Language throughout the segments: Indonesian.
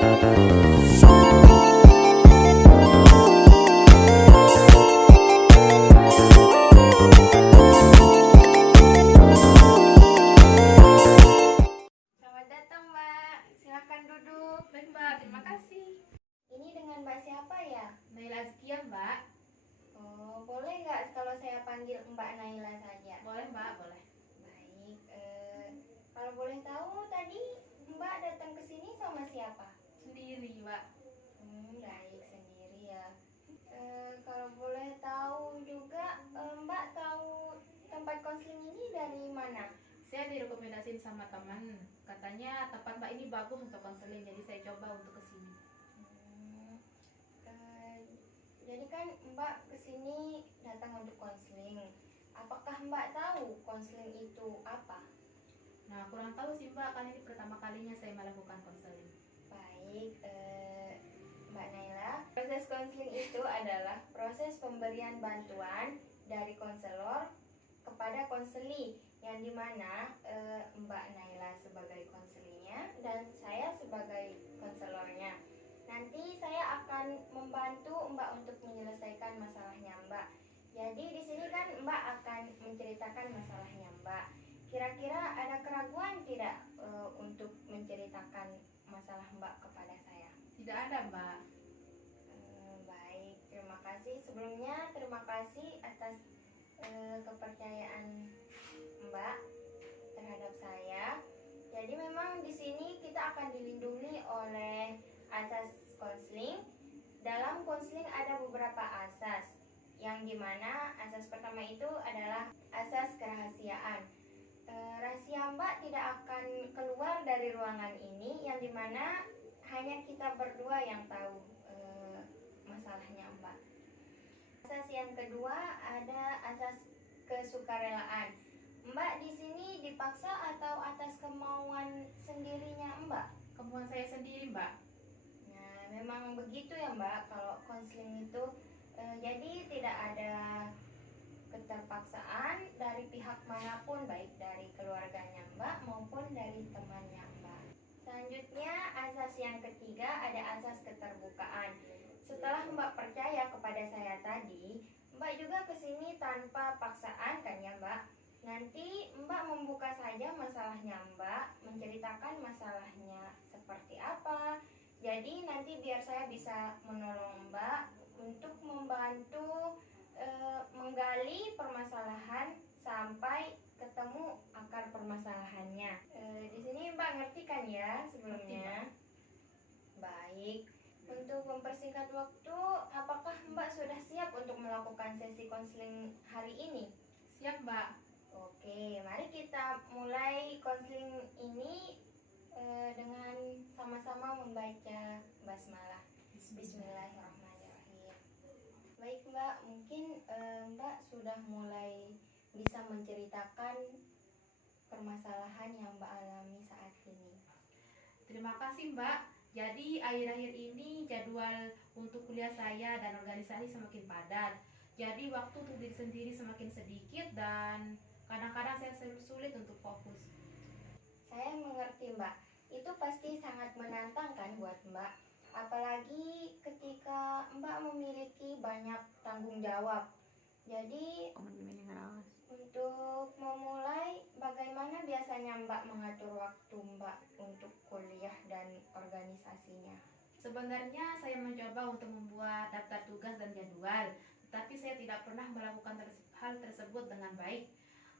Selamat datang, Mbak. Silakan duduk. Baik Mbak, terima kasih. Ini dengan Mbak siapa ya? Naila Azkia Mbak. Oh, boleh nggak kalau saya panggil Mbak Naila saja? Boleh Mbak, boleh. Baik. Kalau boleh tahu tadi Mbak datang ke sini sama siapa? Sendiri Mbak. Baik, sendiri ya. Kalau boleh tahu juga, Mbak tahu tempat konseling ini dari mana? Saya direkomendasiin sama teman. Katanya tempat Mbak ini bagus untuk konseling, jadi saya coba untuk kesini. Jadi kan Mbak kesini datang untuk konseling. Apakah Mbak tahu konseling itu apa? Nah, kurang tahu sih Mbak, kan ini pertama kalinya saya melakukan konseling. Baik, Mbak Naila, proses konseling itu adalah proses pemberian bantuan dari konselor kepada konseli, yang dimana Mbak Naila sebagai konselinya dan saya sebagai konselornya. Nanti saya akan membantu Mbak untuk menyelesaikan masalahnya Mbak. Jadi di sini kan Mbak akan menceritakan masalahnya Mbak. Kira-kira ada keraguan tidak untuk menceritakan masalah Mbak kepada saya? Tidak ada Mbak. Baik, terima kasih. Sebelumnya terima kasih atas kepercayaan Mbak terhadap saya. Jadi memang di sini kita akan dilindungi oleh asas konseling. Dalam konseling ada beberapa asas, yang dimana asas pertama itu adalah asas kerahasiaan. Rahasia Mbak tidak akan keluar dari ruangan ini, yang dimana hanya kita berdua yang tahu masalahnya Mbak. Asas yang kedua ada asas kesukarelaan. Mbak di sini dipaksa atau atas kemauan sendirinya Mbak? Kemauan saya sendiri Mbak. Nah, memang begitu ya Mbak, kalau konseling itu jadi tidak ada keterpaksaan dari pihak manapun, baik dari keluarganya Mbak maupun dari temannya Mbak. Selanjutnya asas yang ketiga ada asas keterbukaan. Setelah Mbak percaya kepada saya tadi, Mbak juga kesini tanpa paksaan kan ya Mbak? Nanti Mbak membuka saja masalahnya Mbak, menceritakan masalahnya seperti apa. Jadi nanti biar saya bisa menolong Mbak untuk membantu menggali permasalahan sampai ketemu akar permasalahannya. Di sini Mbak ngerti kan ya sebelumnya? Baik. Untuk mempersingkat waktu, apakah Mbak sudah siap untuk melakukan sesi konseling hari ini? Siap Mbak. Oke, mari kita mulai konseling ini dengan sama-sama membaca basmalah. Bismillahirrahmanirrahim. Baik Mbak, mungkin Mbak sudah mulai bisa menceritakan permasalahan yang Mbak alami saat ini. Terima kasih Mbak. Jadi akhir-akhir ini jadwal untuk kuliah saya dan organisasi semakin padat. Jadi waktu untuk diri sendiri semakin sedikit dan kadang-kadang saya sulit untuk fokus. Saya mengerti Mbak, itu pasti sangat menantangkan buat Mbak. Apalagi ketika Mbak memiliki banyak tanggung jawab. Jadi untuk memulai, bagaimana biasanya Mbak mengatur waktu Mbak untuk kuliah dan organisasinya? Sebenarnya saya mencoba untuk membuat daftar tugas dan jadwal, tetapi saya tidak pernah melakukan hal tersebut dengan baik.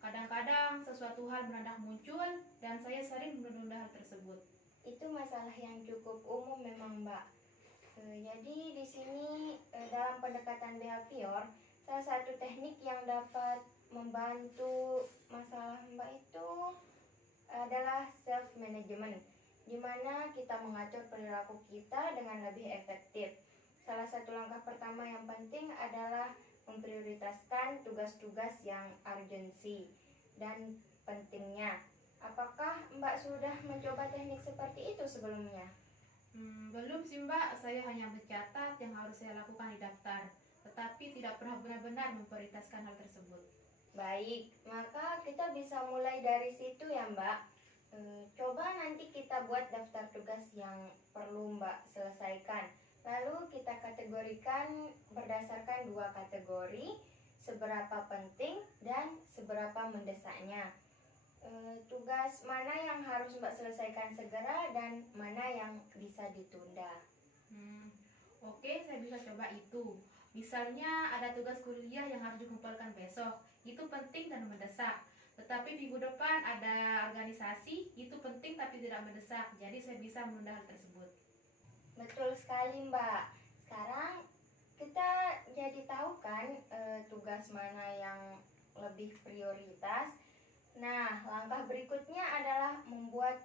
Kadang-kadang sesuatu hal mendadak muncul dan saya sering menunda hal tersebut. Itu masalah yang cukup umum memang Mbak. Jadi di sini dalam pendekatan behavior, salah satu teknik yang dapat membantu masalah Mbak itu adalah self management, di mana kita mengatur perilaku kita dengan lebih efektif. Salah satu langkah pertama yang penting adalah memprioritaskan tugas-tugas yang urgensi dan pentingnya. Apakah Mbak sudah mencoba teknik seperti itu sebelumnya? Belum sih Mbak, saya hanya mencatat yang harus saya lakukan di daftar, tetapi tidak pernah benar-benar memprioritaskan hal tersebut. Baik, maka kita bisa mulai dari situ ya Mbak. Coba nanti kita buat daftar tugas yang perlu Mbak selesaikan. Lalu kita kategorikan berdasarkan 2 kategori, seberapa penting dan seberapa mendesaknya. Tugas mana yang harus Mbak selesaikan segera dan mana yang bisa ditunda. Oke, saya bisa coba itu. Misalnya ada tugas kuliah yang harus dikumpulkan besok, itu penting dan mendesak. Tetapi minggu depan ada organisasi, itu penting tapi tidak mendesak. Jadi saya bisa menunda hal tersebut. Betul sekali Mbak. Sekarang kita jadi tahu kan tugas mana yang lebih prioritas. Nah, langkah berikutnya adalah membuat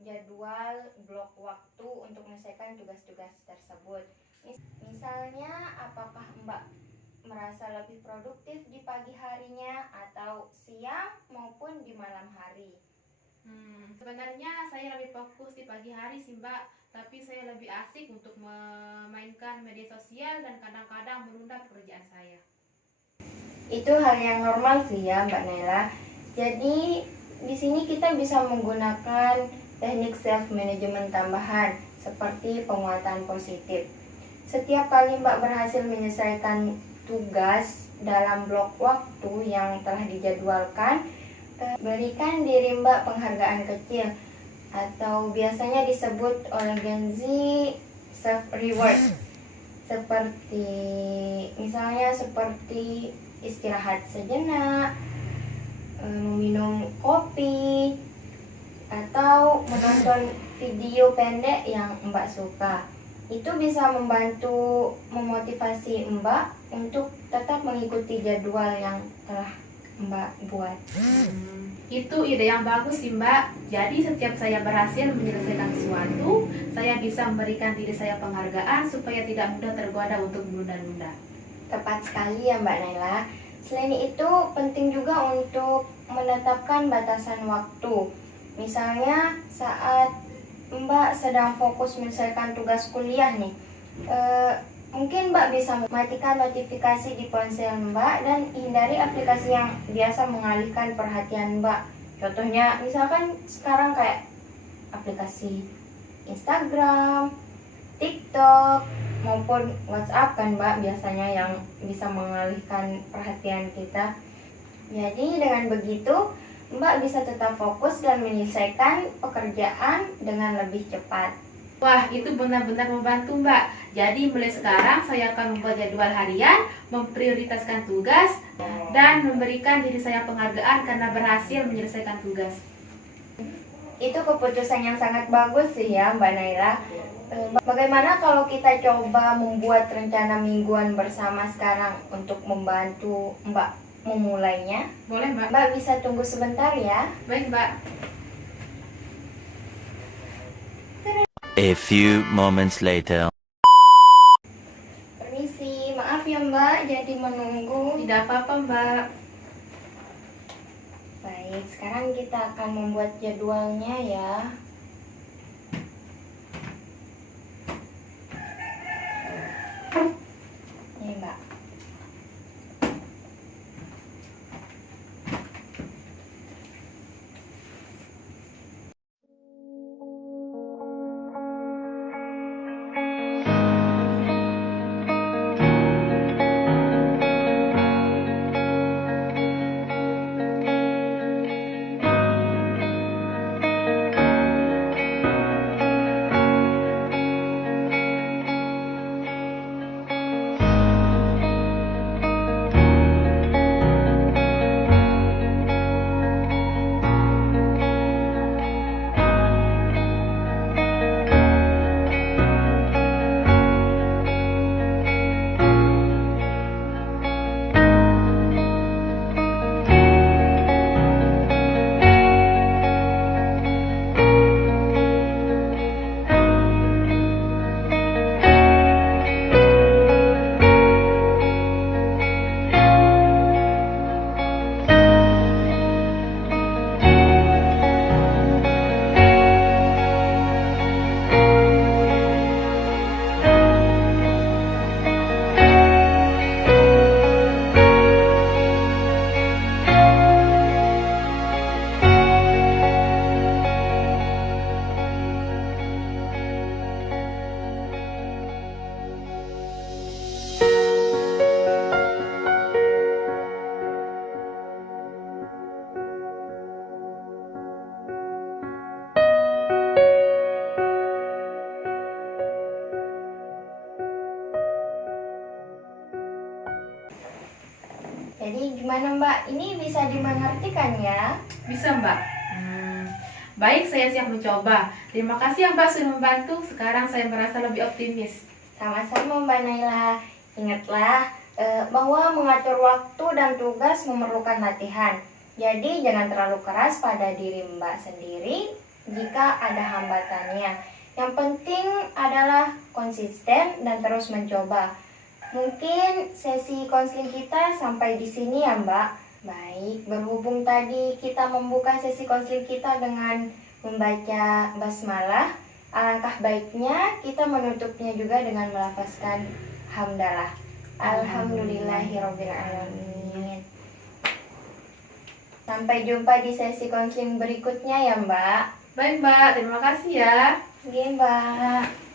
jadwal blok waktu untuk menyelesaikan tugas-tugas tersebut. Misalnya, apakah Mbak merasa lebih produktif di pagi harinya atau siang maupun di malam hari? Sebenarnya saya lebih fokus di pagi hari sih Mbak, tapi saya lebih asik untuk memainkan media sosial dan kadang-kadang menunda pekerjaan saya. Itu hal yang normal sih ya Mbak Naila. Jadi di sini kita bisa menggunakan teknik self management tambahan seperti penguatan positif. Setiap kali Mbak berhasil menyelesaikan tugas dalam blok waktu yang telah dijadwalkan, berikan diri Mbak penghargaan kecil atau biasanya disebut oleh Gen Z self reward. Seperti istirahat sejenak, minum kopi, atau menonton video pendek yang Mbak suka. Itu bisa membantu memotivasi Mbak untuk tetap mengikuti jadwal yang telah Mbak buat. Itu ide yang bagus sih Mbak. Jadi setiap saya berhasil menyelesaikan sesuatu, saya bisa memberikan diri saya penghargaan supaya tidak mudah tergoda untuk menunda-nunda. Tepat sekali ya Mbak Naila. Selain itu penting juga untuk menetapkan batasan waktu. Misalnya saat Mbak sedang fokus menyelesaikan tugas kuliah nih, mungkin Mbak bisa matikan notifikasi di ponsel Mbak dan hindari aplikasi yang biasa mengalihkan perhatian Mbak. Contohnya misalkan sekarang kayak aplikasi Instagram, TikTok, maupun WhatsApp kan Mbak biasanya yang bisa mengalihkan perhatian kita. Jadi dengan begitu Mbak bisa tetap fokus dan menyelesaikan pekerjaan dengan lebih cepat. Wah, itu benar-benar membantu Mbak. Jadi mulai sekarang saya akan membuat jadwal harian, memprioritaskan tugas, dan memberikan diri saya penghargaan karena berhasil menyelesaikan tugas. Itu keputusan yang sangat bagus sih ya Mbak Naila. Bagaimana kalau kita coba membuat rencana mingguan bersama sekarang untuk membantu Mbak memulainya? Boleh Mbak? Mbak bisa tunggu sebentar ya. Baik Mbak. A few moments later. Permisi, maaf ya Mbak jadi menunggu. Tidak apa-apa Mbak. Baik, sekarang kita akan membuat jadwalnya ya. Ini Mbak. Bagaimana Mbak? Ini bisa dimengerti kan ya? Bisa Mbak. Baik, saya siap mencoba. Terima kasih ya Mbak sudah membantu. Sekarang saya merasa lebih optimis. Sama-sama Mbak Naila. Ingatlah bahwa mengatur waktu dan tugas memerlukan latihan. Jadi jangan terlalu keras pada diri Mbak sendiri jika ada hambatannya. Yang penting adalah konsisten dan terus mencoba. Mungkin sesi konseling kita sampai di sini ya Mbak. Baik, berhubung tadi kita membuka sesi konseling kita dengan membaca basmalah, alangkah baiknya kita menutupnya juga dengan melafazkan hamdalah. Alhamdulillahirrabbilalamin. Sampai jumpa di sesi konseling berikutnya ya Mbak. Baik Mbak, terima kasih ya. Oke Mbak.